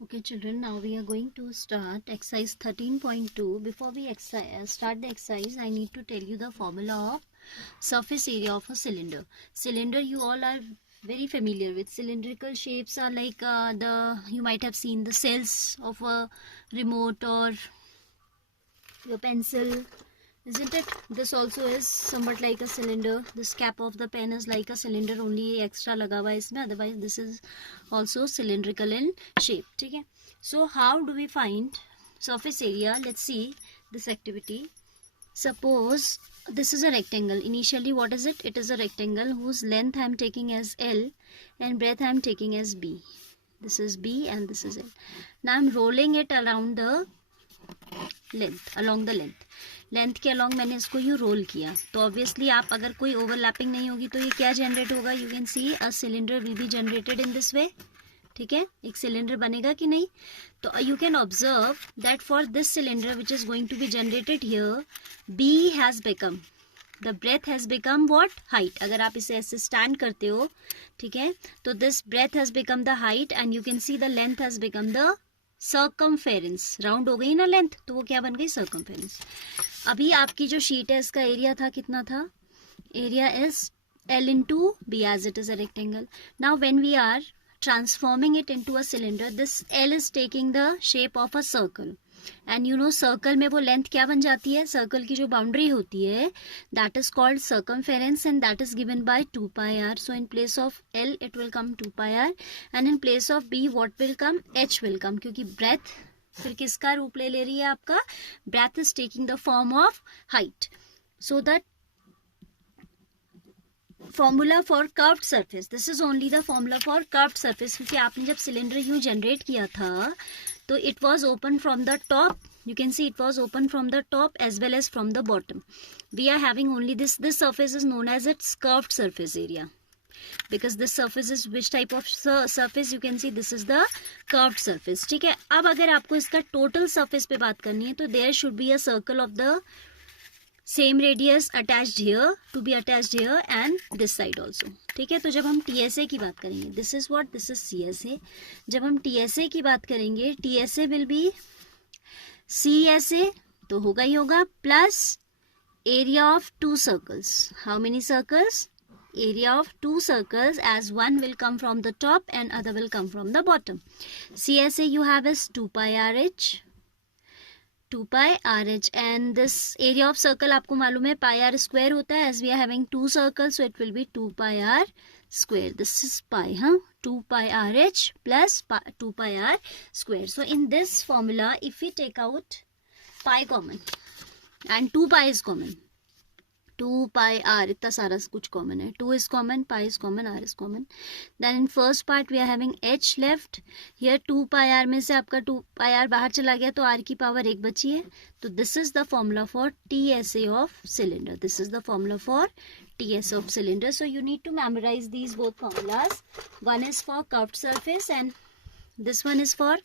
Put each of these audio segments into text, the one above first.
Okay children, now we are going to start exercise 13.2. Before we start the exercise, I need to tell you the formula of surface area of a cylinder. Cylinder you all are very familiar with. Cylindrical shapes are like you might have seen the cells of a remote or your pencil, isn't it? This also is somewhat like a cylinder. This cap of the pen is like a cylinder, only extra लगा हुआ है इसमें. Otherwise this is also cylindrical in shape. ठीक है? So how do we find surface area? Let's see this activity. Suppose this is a rectangle. Initially what is it? It is a rectangle whose length I am taking as L and breadth I am taking as B. This is B and this is L. Now I am rolling it around the length के along मैंने इसको you role किया. तो obviously आप अगर कोई overlapping नहीं होगी तो ये क्या जनरेट होगा? You can see a cylinder will be generated in this way. ठीक है, एक सिलेंडर बनेगा कि नहीं? तो you can observe that for this cylinder which is going to be generated here, B has become the breadth has become what? Height. अगर आप इसे ऐसे स्टैंड करते हो, ठीक है, तो this breadth has become the height and you can see the length has become the circumference. Round हो गई ना लेंथ, तो वो क्या बन गई? सर्कमफेरेंस. अभी आपकी जो शीट है इसका एरिया था कितना था? Area is L into B as it is a rectangle. Now when we are transforming it into a cylinder, this L is taking the shape of a circle. And you know circle में वो length क्या बन जाती है? Circle की जो boundary होती है, that is called circumference and that is given by 2 pi r. So in place of L it will come 2 pi r and in place of B what will come? H will come, क्योंकि breadth फिर किसका रूप ले रही है आपका? Breadth is taking the form of height. So that formula for curved surface, this is only the formula for curved surface. क्योंकि आपने जब सिलेंडर यू जनरेट किया था तो it was open from the top. You can see it was open from the top as well as from the bottom. We are having only this surface is known as its curved surface area. Because this surface is which type of surface? You can see this is the curved surface. ठीक है, अब अगर आपको इसका total surface पे बात करनी है तो there should be a circle of the same radius attached here to be attached here and this side also. ठीक है, तो जब हम TSA की बात करेंगे, this is what? This is CSA. जब हम TSA की बात करेंगे, TSA will be CSA, तो होगा ही होगा plus area of two circles. How many circles? Area of two circles, as one will come from the top and other will come from the bottom. CSA you have is 2 pi RH, 2 pi RH and this area of circle आपको मालूम है pi r square होता है. As we are having two circles, so it will be 2 pi r square. This is pi, 2 pi RH plus 2 pi r square. So in this formula, if we take out pi common and 2 pi is common, 2 pi r इतना सारा कुछ common है. 2 is common, pi is common, r is common. Then in first part we are having h left. Here 2 pi r में से आपका 2 pi r बाहर चला गया तो r की पावर 1 बची है. तो this is the formula for TSA of cylinder. This is the formula for TSA of cylinder. So you need to memorize these both formulas. One is for curved surface and this one is for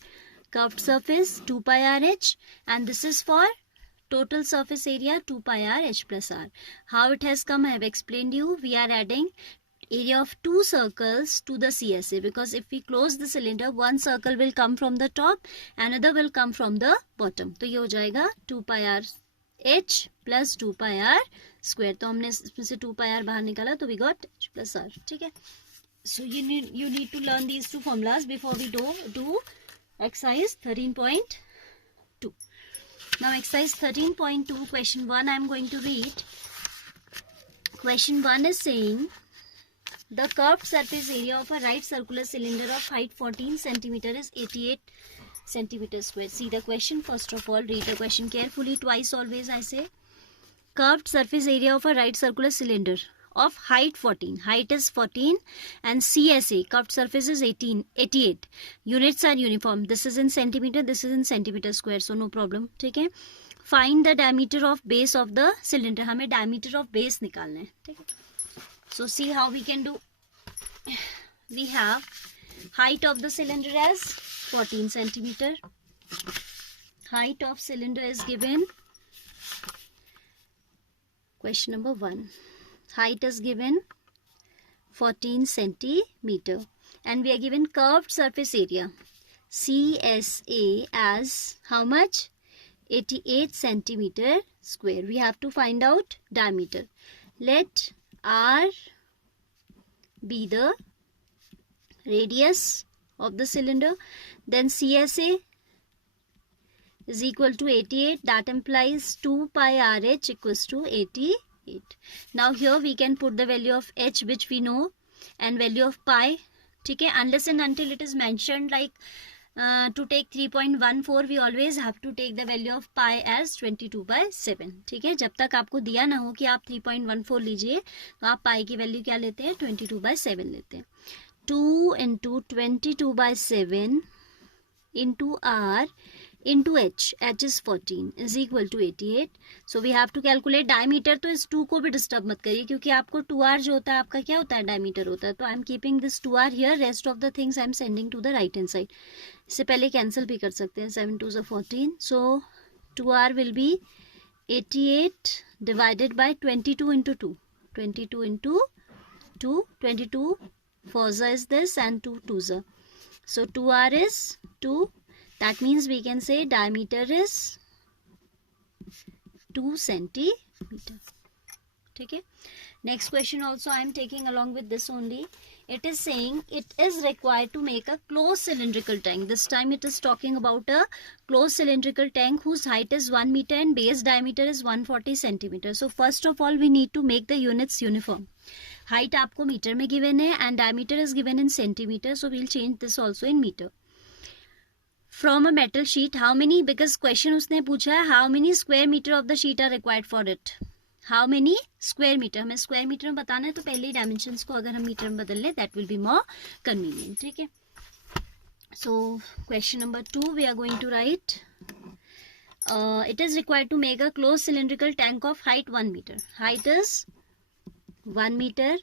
curved surface 2 pi RH and this is for total surface area 2 pi r h plus r. How it has come I have explained you. We are adding area of two circles to the CSA because if we close the cylinder, one circle will come from the top, another will come from the bottom. तो ये हो जाएगा 2 pi r h plus 2 pi r square. तो हमने इसमें से 2 pi r बाहर निकाला तो we got h plus r. ठीक है, so you need to learn these two formulas before we do exercise 13.2. Now exercise 13.2 question 1 I am going to read. Question 1 is saying the curved surface area of a right circular cylinder of height 14 cm is 88 cm square. See the question first of all. Read the question carefully twice always I say. Curved surface area of a right circular cylinder of height 14. Height is 14 and CSA curved surface is 88. Units are uniform. This is in centimeter, this is in centimeter square. So no problem. ठीक है. Find the diameter of base of the cylinder. हमें diameter of base निकालना है. ठीक है. So see how we can do. We have height of the cylinder as 14 centimeter. Height of cylinder is given. Question number 1. Height is given 14 centimeter and we are given curved surface area. CSA as how much? 88 centimeter square. We have to find out diameter. Let R be the radius of the cylinder. Then CSA is equal to 88. That implies 2 pi RH equals to 88. Now here we can put the value of H, which we know, and value of pi. ठीक है, unless and until it is mentioned like to take 3.14, we always have to take the value of pi as 22/7. ठीक है, जब तक आपको दिया ना हो कि आप 3.14 लीजिए तो आप पाई की वैल्यू क्या लेते हैं? 22/7 लेते हैं. 2 into 22/7 into R into H. H is 14 is equal to 88. So we have to calculate diameter. तो इस 2 को भी डिस्टर्ब मत करिए क्योंकि आपको 2R जो होता है आपका क्या होता है? डायमीटर होता है. तो I am keeping this 2R here. Rest of the things I am sending to the right hand side. इससे पहले कैंसिल भी कर सकते हैं. 7 2 is 14. So 2R will be 88 divided by 22 into 2. 22 into 2. 22 4 is this and 2 2s. So 2R is 2. That means we can say diameter is 2 centimeter. ठीक है. Next question also I am taking along with this only. It is saying it is required to make a closed cylindrical tank. This time it is talking about a closed cylindrical tank whose height is 1 meter and base diameter is 140 centimeter. So first of all we need to make the units uniform. Height आपको metre में given है and diameter is given in centimeter. So we'll change this also in meter. From a metal sheet, how many? Because question उसने पूछा है how many square meter of the sheet are required for it. How many square meter? हमें square meter में बताना है तो पहले ही dimensions को अगर हम मीटर में बदल लें that will be more convenient. ठीक है. So question number 2 we are going to write. It is required to make a closed cylindrical tank of height 1 meter. Height is 1 meter.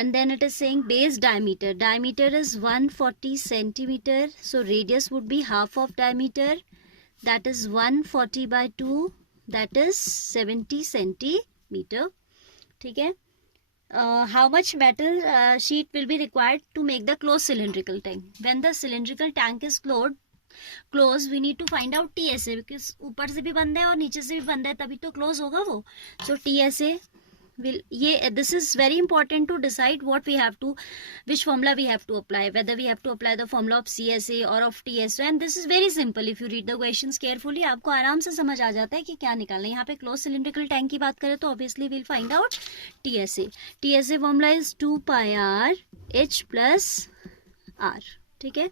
And then it is saying base diameter. Diameter is 140 centimeter. So radius would be half of diameter. That is 140 by 2. That is 70 centimeter. ठीक है. How much metal sheet will be required to make the closed cylindrical tank? When the cylindrical tank is closed, we need to find out TSA. Because ऊपर से भी बंद है और नीचे से भी बंद है तभी तो close होगा वो. So TSA. This is very important to decide which formula we have to apply, whether we have to apply the formula of CSA or of TSA. And this is very simple. If you read the questions carefully, आपको आराम से समझ आ जाता है कि क्या निकालना है. यहाँ पे closed cylindrical tank की बात करें तो obviously we'll find out TSA. TSA formula is 2 pi R H plus R. ठीक है.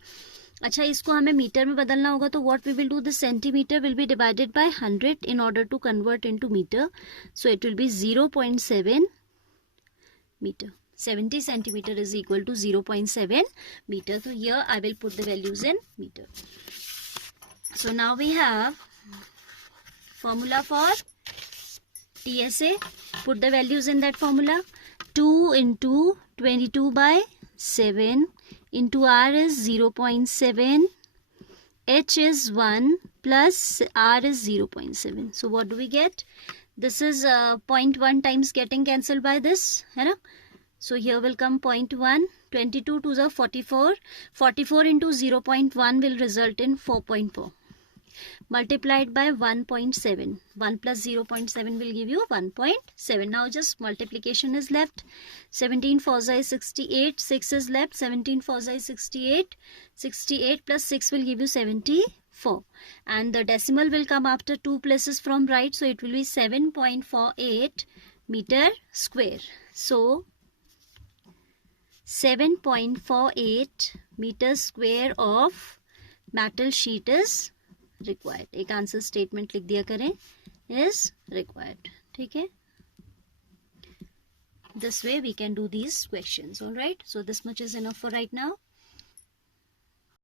अच्छा, इसको हमें मीटर में बदलना होगा तो what we will do, the centimeter will be divided by 100 in order to convert into meter. So it will be 0.7 meter. 70 centimeter is equal to 0.7 meter. So here I will put the values in meter. So now we have formula for TSA. Put the values in that formula. 2 into 22 by 7 into R is 0.7, H is 1 plus R is 0.7. So what do we get? This is 0.1 times getting cancelled by this, है ना? So here will come 0.1, 22 to the 44. 44 into 0.1 will result in 4.4. Multiplied by 1.7. 1 plus 0.7 will give you 1.7. Now just multiplication is left. 17 4 is 68. 6 is left. 17 4 is 68. 68 plus 6 will give you 74. And the decimal will come after 2 places from right. So it will be 7.48 meter square. So 7.48 meter square of metal sheet is required. एक answer statement लिख दिया करें, is required. ठीक है. This way we can do these questions. All right. So this much is enough for right now.